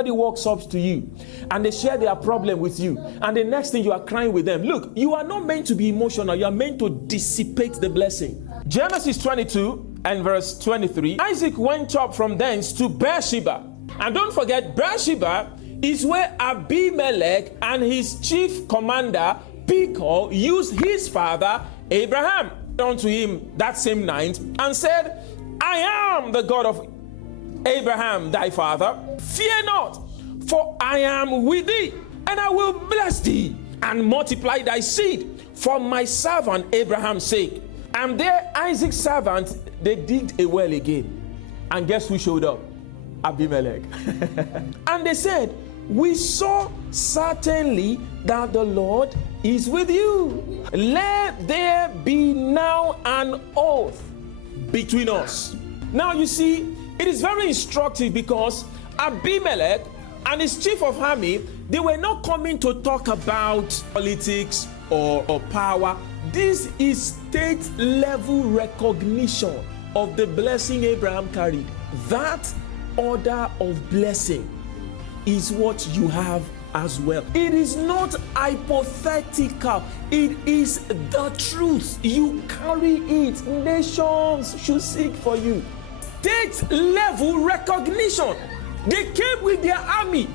Somebody walks up to you and they share their problem with you, and the next thing you are crying with them. Look, you are not meant to be emotional. You are meant to dissipate the blessing. Genesis 22 and verse 23. Isaac went up from thence to Beersheba. And don't forget, Beersheba is where Abimelech and his chief commander, Phicol, used his father, Abraham, unto him that same night and said, I am the God of Abraham thy father. Fear not, for I am with thee, and I will bless thee and multiply thy seed for my servant Abraham's sake. And there Isaac's servant, they digged a well again. And guess who showed up? Abimelech. And they said, we saw certainly that the Lord is with you. Let there be now an oath between us. Now you see, it is very instructive because Abimelech and his chief of army, they were not coming to talk about politics or power. This is state level recognition of the blessing Abraham carried. That order of blessing is what you have as well. It is not hypothetical. It is the truth. You carry it. Nations should seek for you. State level recognition. They came with their army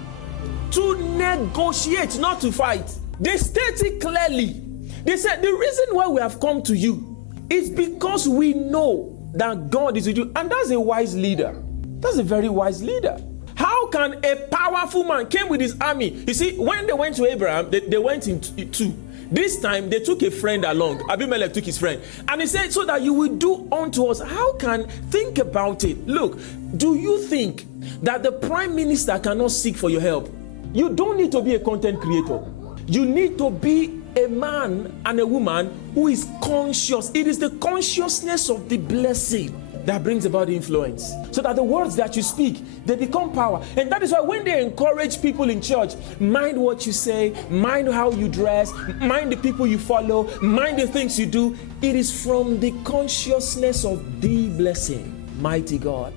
to negotiate, not to fight. They stated clearly. They said, the reason why we have come to you is because we know that God is with you. And that's a wise leader. That's a very wise leader. How can a powerful man came with his army? You see, when they went to Abraham, they went in two. This time, they took a friend along. Abimelech took his friend. And he said, so that you will do unto us. How can, think about it. Look, do you think that the prime minister cannot seek for your help? You don't need to be a content creator. You need to be a man and a woman who is conscious. It is the consciousness of the blessing that brings about influence, so that the words that you speak, they become power. And that is why when they encourage people in church, mind what you say, mind how you dress, mind the people you follow, mind the things you do, it is from the consciousness of the blessing, mighty God.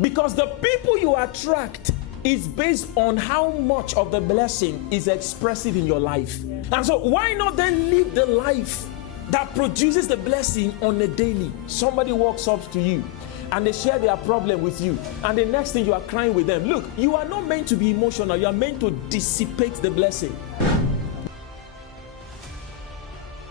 Because the people you attract is based on how much of the blessing is expressive in your life. And so why not then live the life that produces the blessing on a daily? Somebody walks up to you and they share their problem with you, and the next thing you are crying with them. Look, you are not meant to be emotional. You are meant to dissipate the blessing.